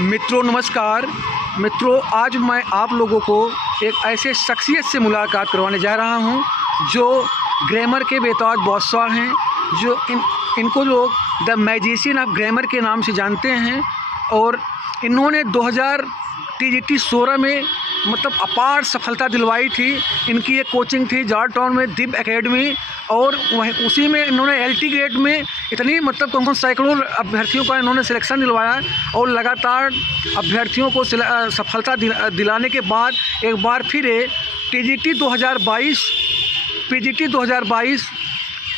मित्रों नमस्कार। मित्रों, आज मैं आप लोगों को एक ऐसे शख्सियत से मुलाकात करवाने जा रहा हूं जो ग्रामर के बेताज बादशाह हैं, जो इनको लोग द मैजिशियन ऑफ ग्रामर के नाम से जानते हैं। और इन्होंने 2000 TGT 16 में मतलब अपार सफलता दिलवाई थी। इनकी एक कोचिंग थी जॉर्ज टाउन में, दिव्य एकेडमी, और वहीं उसी में इन्होंने LT ग्रेड में इतनी मतलब कम सैकड़ों अभ्यर्थियों का इन्होंने सिलेक्शन दिलवाया। और लगातार अभ्यर्थियों को सफलता दिलाने के बाद एक बार फिर TGT 2022, PGT 2022,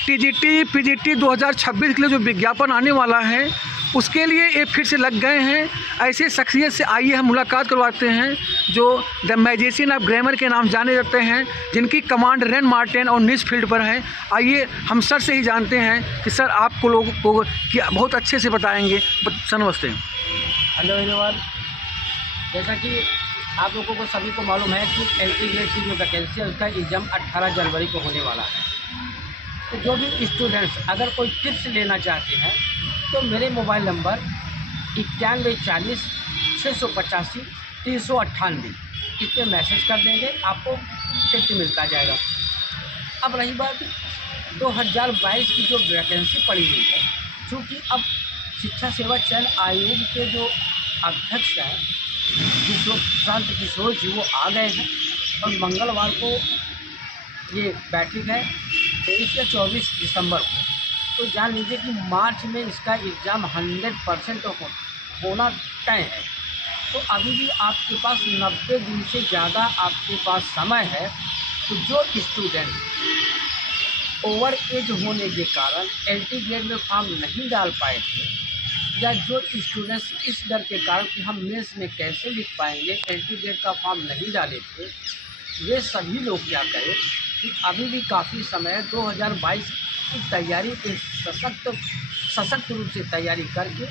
PGT 2026 के लिए जो विज्ञापन आने वाला है उसके लिए ये फिर से लग गए हैं। ऐसे शख्सियत से आइए हम मुलाकात करवाते हैं जो द मैजिशियन ऑफ ग्रामर के नाम जाने जाते हैं, जिनकी कमांड रेन मार्टिन और निस फील्ड पर है। आइए हम सर से ही जानते हैं कि सर आपको लोगों को क्या बहुत अच्छे से बताएंगे। सर नमस्ते। हेलो एवरीवन, जैसा कि आप लोगों को सभी को मालूम है कि LT ग्रेड की जो वैकेंसी है उसका एग्ज़ाम 18 जनवरी को होने वाला है। तो जो भी स्टूडेंट्स अगर कोई टिप्स लेना चाहते हैं तो मेरे मोबाइल नंबर 9140 685 398 इस पर मैसेज कर देंगे, आपको टिप्स मिलता जाएगा। अब रही बात 2022 की जो वैकेंसी पड़ी हुई है, चूँकि अब शिक्षा सेवा चयन आयोग के जो अध्यक्ष हैं प्रशांत किशोर जी, वो आ गए हैं और मंगलवार को ये बैठक है 23 या 24 दिसंबर को। तो जान लीजिए कि मार्च में इसका एग्ज़ाम 100% होना तय है। तो अभी भी आपके पास 90 दिन से ज़्यादा आपके पास समय है। तो जो स्टूडेंट ओवर एज होने के कारण LT ग्रेड में फॉर्म नहीं डाल पाए थे, या जो स्टूडेंट्स इस डर के कारण कि हम मेंस में कैसे लिख पाएंगे LT ग्रेड का फॉर्म नहीं डाले थे, ये सभी लोग क्या करें कि अभी भी काफ़ी समय है। 2022 की तैयारी के सशक्त रूप से तैयारी करके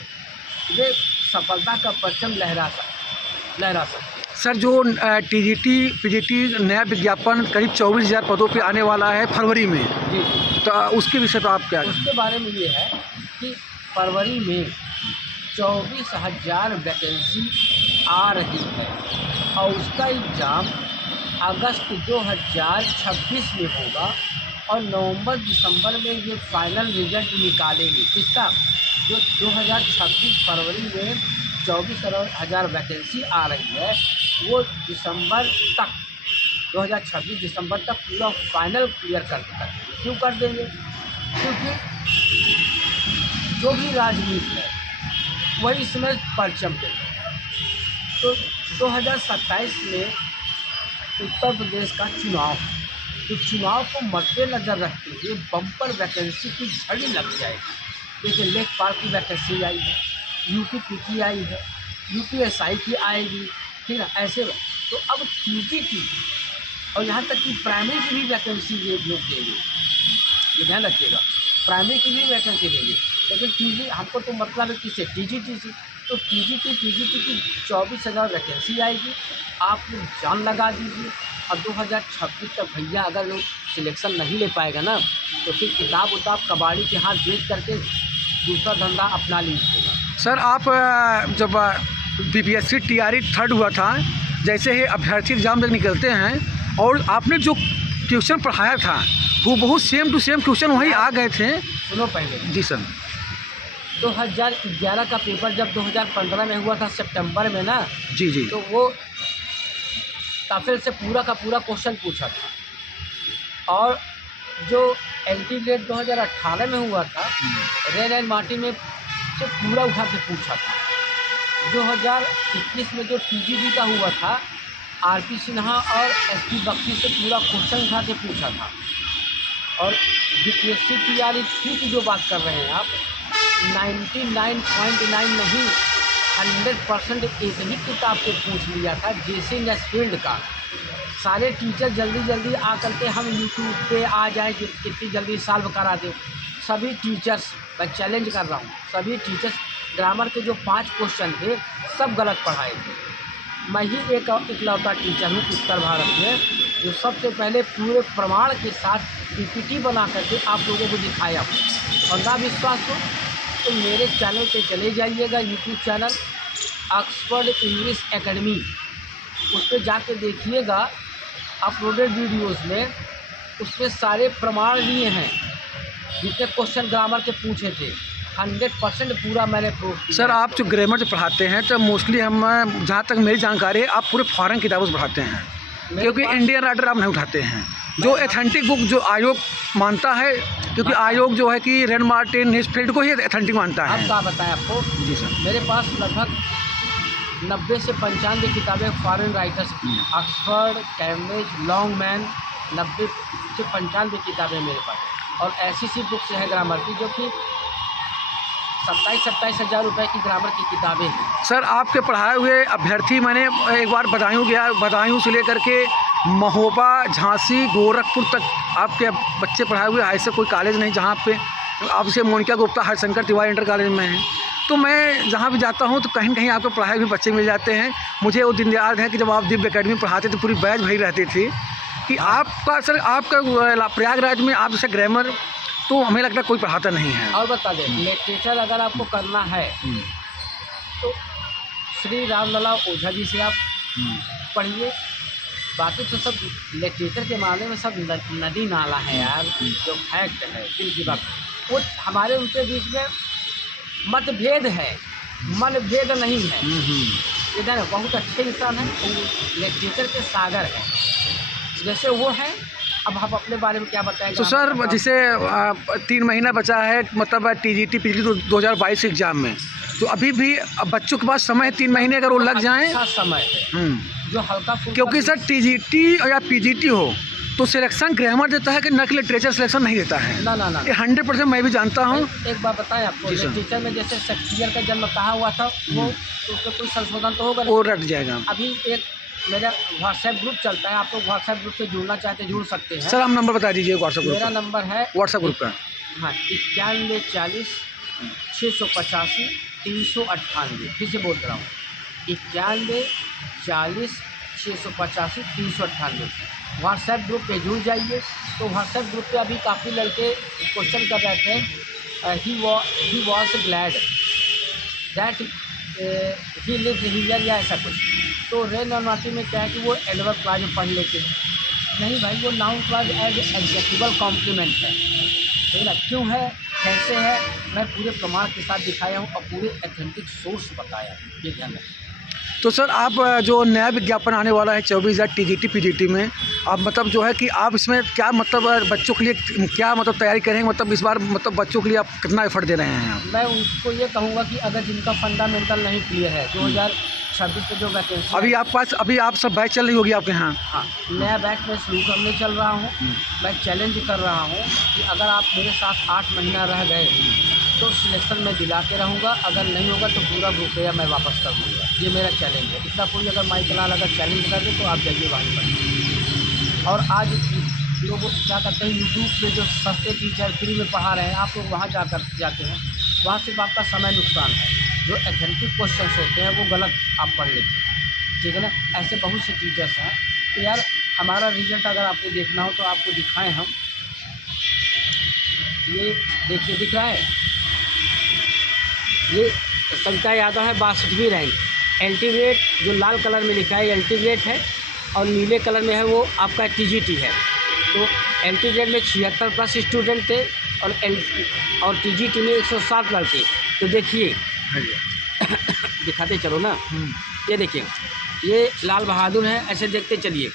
वे सफलता का परचम लहरा सकते। सर, जो TGT PGT नया विज्ञापन करीब 24,000 पदों पे आने वाला है फरवरी में, जी, तो उसके विषय पर आप क्या? उसके बारे में ये है कि फरवरी में 24,000 वैकेंसी आ रही है और उसका एग्ज़ाम अगस्त 2026 में होगा और नवंबर दिसंबर में ये फाइनल रिजल्ट निकालेंगे। किसका? जो 2026 फरवरी में 24,000 वैकेंसी आ रही है, वो दिसंबर तक 2026 दिसंबर तक पूरा फाइनल क्लियर कर देंगे। क्यों कर देंगे? क्योंकि जो भी राजनीति है वही इसमें परचम देगा। तो 2027 में उत्तर प्रदेश का चुनाव है, तो चुनाव को मद्देनज़र रखते हुए बम्पर वैकेंसी की झड़ी लग जाएगी। देखिए, लेखपाल की वैकेंसी आई है, UP आई है, UPSI की आएगी, फिर ऐसे। तो अब TG की और यहाँ तक कि प्राइमरी की भी वैकेंसी ये लोग देंगे, ये ध्यान रखिएगा। प्राइमरी की भी वैकेंसी देंगे, लेकिन TG हमको तो मतलब है किससे? TGT से। तो PGT की 24,000 वैकेंसी आएगी। आप लोग जान लगा दीजिए। और 2026 तक भैया अगर लोग सिलेक्शन नहीं ले पाएगा ना, तो फिर किताब उताब कबाड़ी के हाथ बेच करके दूसरा धंधा अपना लीजिएगा। सर, आप जब BPSC TRE 3rd हुआ था, जैसे ही अभ्यर्थी एग्ज़ाम तक निकलते हैं और आपने जो ट्यूशन पढ़ाया था वो बहुत सेम टू सेम क्वेश्चन वही आ गए थे। सुनो पहले। जी सर। 2011 का पेपर जब 2015 में हुआ था सितंबर में ना, जी, तो वो टाफेल से पूरा का पूरा क्वेश्चन पूछा था। और जो LT ग्रेड 2018 में हुआ था, रेन मार्टिन में से पूरा उठा के पूछा था। 2021 में जो TGT का हुआ था, RP सिन्हा और SP बख्शी से पूरा क्वेश्चन उठा के पूछा था। और BPSC TRE 3 की जो बात कर रहे हैं आप, 99.9 नहीं 100% एक ही किताब से पूछ लिया था, JC निस फील्ड का। सारे टीचर जल्दी आ करके हम YouTube पे आ जाए कितनी जल्दी सॉल्व करा दे। सभी टीचर्स, मैं चैलेंज कर रहा हूँ, सभी टीचर्स ग्रामर के जो 5 क्वेश्चन थे सब गलत पढ़ाए थे। मैं ही एक इकलौता टीचर हूँ उत्तर भारत में जो सबसे पहले पूरे प्रमाण के साथ PPT बना करके आप लोगों को दिखाया। और ना विश्वास हो तो मेरे चैनल पे चले जाइएगा, YouTube channel Oxford English academy, उस पर जाके देखिएगा अपलोडेड वीडियोस में, उसमें सारे प्रमाण दिए हैं। जितने क्वेश्चन ग्रामर के पूछे थे 100% पूरा मैंने प्रूफ किया। सर आप जो ग्रामर जो पढ़ाते हैं तो मोस्टली हम, जहाँ तक मेरी जानकारी है, आप पूरे फॉरेन किताबों से पढ़ाते हैं, क्योंकि इंडियन राइटर आप नहीं उठाते हैं। जो एथेंटिक बुक जो आयोग मानता है, क्योंकि आयोग जो है कि रेन मार्टिन हिस्फील्ड को ही एथेंटिक मानता है। अब क्या बताएं आपको। जी सर। मेरे पास लगभग 90 से 95 किताबें फॉरेन राइटर्स की हैं। ऑक्सफोर्ड, कैम्ब्रिज, लॉन्गमैन, 90 से 95 किताबें मेरे पास। और ऐसी बुक्स हैं ग्रामर की जो कि 27-27 हज़ार रुपये की ग्रामर की किताबें हैं। सर आपके पढ़ाए हुए अभ्यर्थी, मैंने एक बार बदायूं गया, बदायूं से लेकर के महोबा, झांसी, गोरखपुर तक आपके बच्चे पढ़ाए हुए। ऐसे कोई कॉलेज नहीं जहाँ पे आप से मोनिका गुप्ता हरिशंकर तिवारी इंटर कॉलेज में हैं। तो मैं जहाँ भी जाता हूँ तो कहीं न कहीं आपके पढ़ाए हुए बच्चे मिल जाते हैं। मुझे वो दिन याद है कि जब आप दिव्य अकेडमी पढ़ाते थे, पूरी बैच भरी रहती थी कि आपका सर, आपका प्रयागराज में आप जैसे ग्रामर तो हमें लगता है कोई पढ़ाता नहीं है। और बता दें, लिटरेचर अगर आपको करना है तो श्री रामलला ओझा जी से आप पढ़िए। बाकी तो सब लिटरेचर के मामले में सब नदी नाला है यार, जो फैक्ट है दिल की बात। वो हमारे उनके बीच में मतभेद है, मनभेद नहीं है। इधर बहुत अच्छे इंसान हैं, लिटरेचर के सागर हैं जैसे वो हैं। अब हम अपने बारे में क्या बताएंगे। तो सर जैसे 3 महीना बचा है, मतलब TGT PGT 2022 एग्ज़ाम में, तो अभी भी अब बच्चों के पास समय है 3 महीने, अगर वो लग जाएँ। अच्छा समय है जो हल्का फुल्का, क्योंकि सर TGT या PGT हो तो सिलेक्शन ग्रामर देता है कि न कि लिटरेचर सिलेक्शन नहीं देता है। ना ना ना, ये 100% मैं भी जानता हूँ। एक बात बताएं आपको, लिटरेचर में जैसे शेक्सपियर का जन्म कहा हुआ था, वो तो उसमें कोई संशोधन तो होगा, वो रट जाएगा। अभी एक मेरा व्हाट्सएप ग्रुप चलता है, आप लोग व्हाट्सएप ग्रुप से जुड़ना चाहते हैं जुड़ सकते हैं। सर आप नंबर बता दीजिए व्हाट्सएप ग्रुप मेरा का। नंबर है व्हाट्सएप ग्रुप का, हाँ, 91 40 685 398। फिर से बोल रहा हूँ, 91 40 685 398। व्हाट्सएप ग्रुप पे जुड़ जाइए। तो व्हाट्सएप ग्रुप पे अभी काफ़ी लड़के क्वेश्चन कर रहे थे, he was glad that he lived here या ऐसा कुछ। तो रेन और मार्टिन में क्या है कि वो एडवर्ब क्लॉज में पढ़ लेते हैं। नहीं भाई, वो noun clause as adjectival complement है, ठीक है। क्यों है, कैसे है, मैं पूरे प्रमाण के साथ दिखाया हूँ और पूरे एथेंटिक सोर्स बताया, ये ध्यान रखें। तो सर आप जो नया विज्ञापन आने वाला है 24,000 TGT PGT में, आप मतलब जो है कि आप इसमें क्या मतलब बच्चों के लिए क्या मतलब तैयारी करेंगे, मतलब इस बार मतलब बच्चों के लिए आप कितना एफर्ट दे रहे हैं? मैं उनको ये कहूँगा कि अगर जिनका फंडामेंटल नहीं क्लियर है, 2026 से जो वैकेंसी अभी आप पास, अभी आप सब बैच चल रही होगी आपके यहाँ? हाँ, नया बैच में शुरू करने चल रहा हूँ। मैं चैलेंज कर रहा हूँ कि अगर आप मेरे साथ 8 महीना रह गए तो सिलेक्शन में दिलाते रहूँगा, अगर नहीं होगा तो पूरा रुपया मैं वापस कर दूँगा। ये मेरा चैलेंज है। इतना कोई अगर माइक लाल अगर चैलेंज कर दे तो आप जाइए वहीं पर। और आज लोग क्या करते हैं, यूट्यूब पे जो सस्ते टीचर फ्री में पढ़ा रहे हैं, आप लोग वहाँ जाते हैं, वहाँ सिर्फ आपका समय नुकसान है। जो एथेंटिक क्वेश्चन होते हैं वो गलत आप पढ़ लेते हैं, ठीक है ना। ऐसे बहुत से टीचर्स हैं। तो यार हमारा रिजल्ट अगर आपको देखना हो तो आपको दिखाएं हम, ये देखिए दिख रहा है, ये संख्या यादव है 62वीं रैंक। एल्टीग्रेड जो लाल कलर में लिखा है एल्टीग्रेड है और नीले कलर में है वो आपका TGT है। तो एल्टीग्रेड में 76+ स्टूडेंट थे और TGT में 107 लड़के। तो देखिए दिखाते चलो ना, ये देखिए, ये लाल बहादुर हैं, ऐसे देखते चलिए।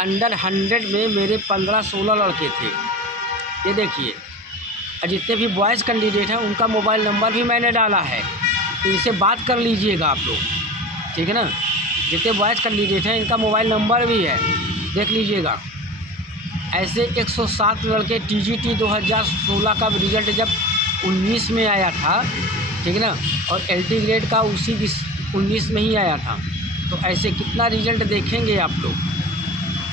अंडर 100 में मेरे 15-16 लड़के थे, ये देखिए। और जितने भी बॉयज़ कैंडिडेट हैं उनका मोबाइल नंबर भी मैंने डाला है, तो इनसे बात कर लीजिएगा आप लोग, ठीक है ना। जितने बॉयज़ कैंडिडेट हैं इनका मोबाइल नंबर भी है, देख लीजिएगा। ऐसे 107 लड़के TGT 2016 का रिज़ल्ट जब 19 में आया था, ठीक है ना, और एल्टीग्रेड का उसी 19 में ही आया था। तो ऐसे कितना रिज़ल्ट देखेंगे आप लोग,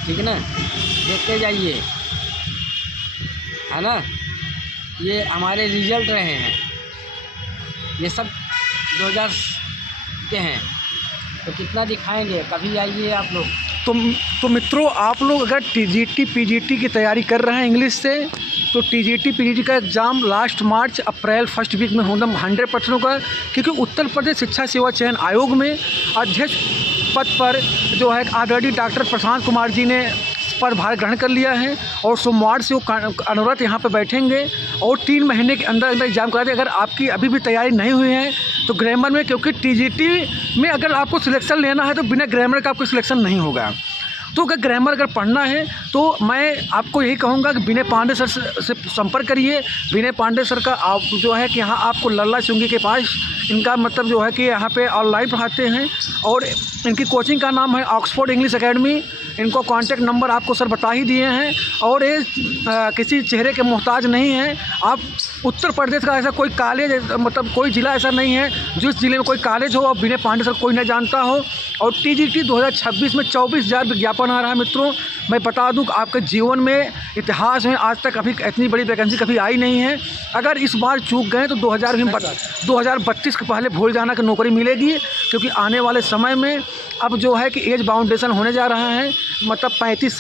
ठीक है ना, देखते जाइए, है ना। ये हमारे रिज़ल्ट रहे हैं, ये सब 2000 के हैं। तो कितना दिखाएंगे, कभी आइए आप लोग। तो मित्रों, आप लोग अगर TGT PGT की तैयारी कर रहे हैं इंग्लिश से, तो टीजीटी पीजीटी का exam last March April first week में होगा 100% होगा, क्योंकि उत्तर प्रदेश शिक्षा सेवा चयन आयोग में अध्यक्ष पद पर जो है ऑलरेडी डॉक्टर प्रशांत कुमार जी ने पदभार ग्रहण कर लिया है और सोमवार से वो अनवरत यहाँ पे बैठेंगे और 3 महीने के अंदर अंदर एग्ज़ाम करा दें। अगर आपकी अभी भी तैयारी नहीं हुई है तो ग्रामर में, क्योंकि टीजीटी में अगर आपको सिलेक्शन लेना है तो बिना ग्रामर का आपको सिलेक्शन नहीं होगा। तो अगर ग्रामर अगर पढ़ना है तो मैं आपको यही कहूँगा कि विनय पांडे सर से संपर्क करिए। विनय पांडे सर का आप जो है कि यहाँ आपको लल्ला चुंगी के पास इनका मतलब जो है कि यहाँ पे ऑनलाइन पढ़ाते हैं और इनकी कोचिंग का नाम है ऑक्सफोर्ड इंग्लिश एकेडमी। इनको कांटेक्ट नंबर आपको सर बता ही दिए हैं और ये किसी चेहरे के मोहताज नहीं है। आप उत्तर प्रदेश का ऐसा कोई कॉलेज मतलब कोई ज़िला ऐसा नहीं है जिस ज़िले में कोई कॉलेज हो और विनय पांडे सर कोई नहीं जानता हो। और टीजीटी 2026 में 24,000 विज्ञापन आ रहा है। मित्रों मैं बता दूं कि आपके जीवन में इतिहास में आज तक कभी इतनी बड़ी वैकेंसी कभी आई नहीं है। अगर इस बार चूक गए तो 2032 के पहले भूल जाना कि नौकरी मिलेगी, क्योंकि आने वाले समय में अब जो है कि एज बाउंडेशन होने जा रहा है। मतलब 37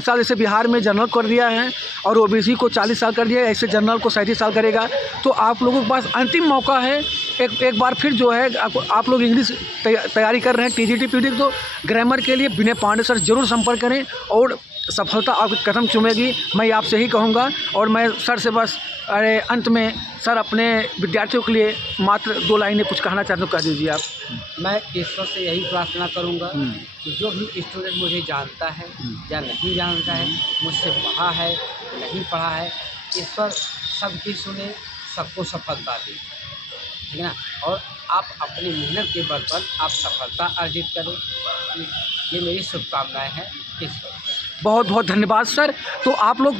साल जैसे बिहार में जनरल कर दिया है और ओबीसी को 40 साल कर दिया है, ऐसे जनरल को 37 साल करेगा। तो आप लोगों के पास अंतिम मौका है। एक बार फिर जो है आप लोग इंग्लिश तैयारी कर रहे हैं टीजीटी पीजीटी, तो ग्रामर के लिए विनय पांडे सर जरूर संपर्क करें और सफलता आपके कदम चूमेगी। मैं आपसे यही कहूँगा। और मैं सर से बस अंत में सर अपने विद्यार्थियों के लिए मात्र 2 लाइनें कुछ कहना चाहते हो, कह दीजिए आप। मैं ईश्वर से यही प्रार्थना करूंगा कि जो भी स्टूडेंट मुझे जानता है या नहीं जानता है, मुझसे पढ़ा है नहीं पढ़ा है, ईश्वर सबकी सुने, सबको सफलता दे, ठीक है ना। और आप अपनी मेहनत के बल पर आप सफलता अर्जित करें, ये मेरी शुभकामनाएं हैं ईश्वर। बहुत बहुत धन्यवाद सर। तो आप लोग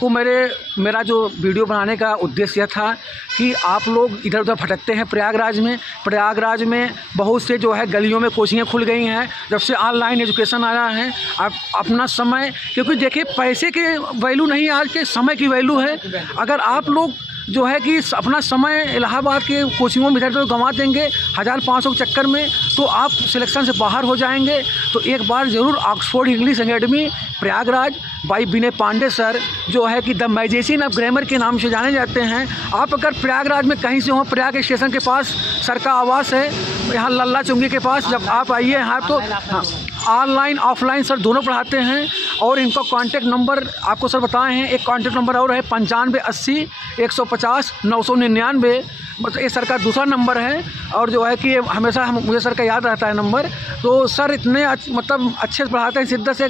को मेरा जो वीडियो बनाने का उद्देश्य था कि आप लोग इधर उधर भटकते हैं प्रयागराज में बहुत से जो है गलियों में कोचिंगें खुल गई हैं जब से ऑनलाइन एजुकेशन आया है। आप अपना समय, क्योंकि देखिए पैसे के वैल्यू नहीं, आज के समय की वैल्यू है। अगर आप लोग जो है कि अपना समय इलाहाबाद के कोचिंगों में इधर तो गंवा देंगे 1500 के चक्कर में, तो आप सिलेक्शन से बाहर हो जाएंगे। तो एक बार ज़रूर Oxford English Academy Prayagraj by Vinay Pandey sir जो है कि द मैजिशियन ऑफ ग्रामर के नाम से जाने जाते हैं। आप अगर प्रयागराज में कहीं से हो, प्रयाग स्टेशन के पास सर का आवास है, यहाँ लल्ला चुंगी के पास, जब आप आइए यहाँ तो हाँ ऑनलाइन ऑफलाइन सर दोनों पढ़ाते हैं। और इनका कांटेक्ट नंबर आपको सर बताए हैं, एक कांटेक्ट नंबर और है 9580 150 999, मतलब ये सर का दूसरा नंबर है। और जो है कि हमेशा मुझे सर का याद रहता है नंबर। तो सर इतने मतलब अच्छे से पढ़ाते हैं शिद्दत से।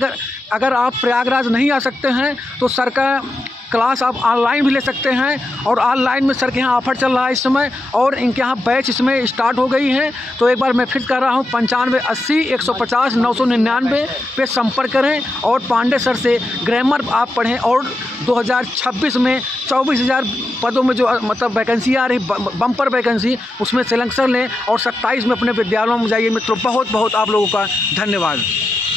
अगर आप प्रयागराज नहीं आ सकते हैं तो सर का क्लास आप ऑनलाइन भी ले सकते हैं। और ऑनलाइन में सर के यहाँ ऑफ़र चल रहा है इस समय, और इनके यहाँ बैच इसमें स्टार्ट हो गई है। तो एक बार मैं फिर कर रहा हूँ 9580 150 999 पे संपर्क करें और पांडे सर से ग्रामर आप पढ़ें। और 2026 में 24,000 पदों में जो मतलब वैकेंसी आ रही, बम्पर वैकेंसी, उसमें सिलेक्शन लें और 27 में अपने विद्यालयों में जाइए। मित्रों बहुत बहुत आप लोगों का धन्यवाद।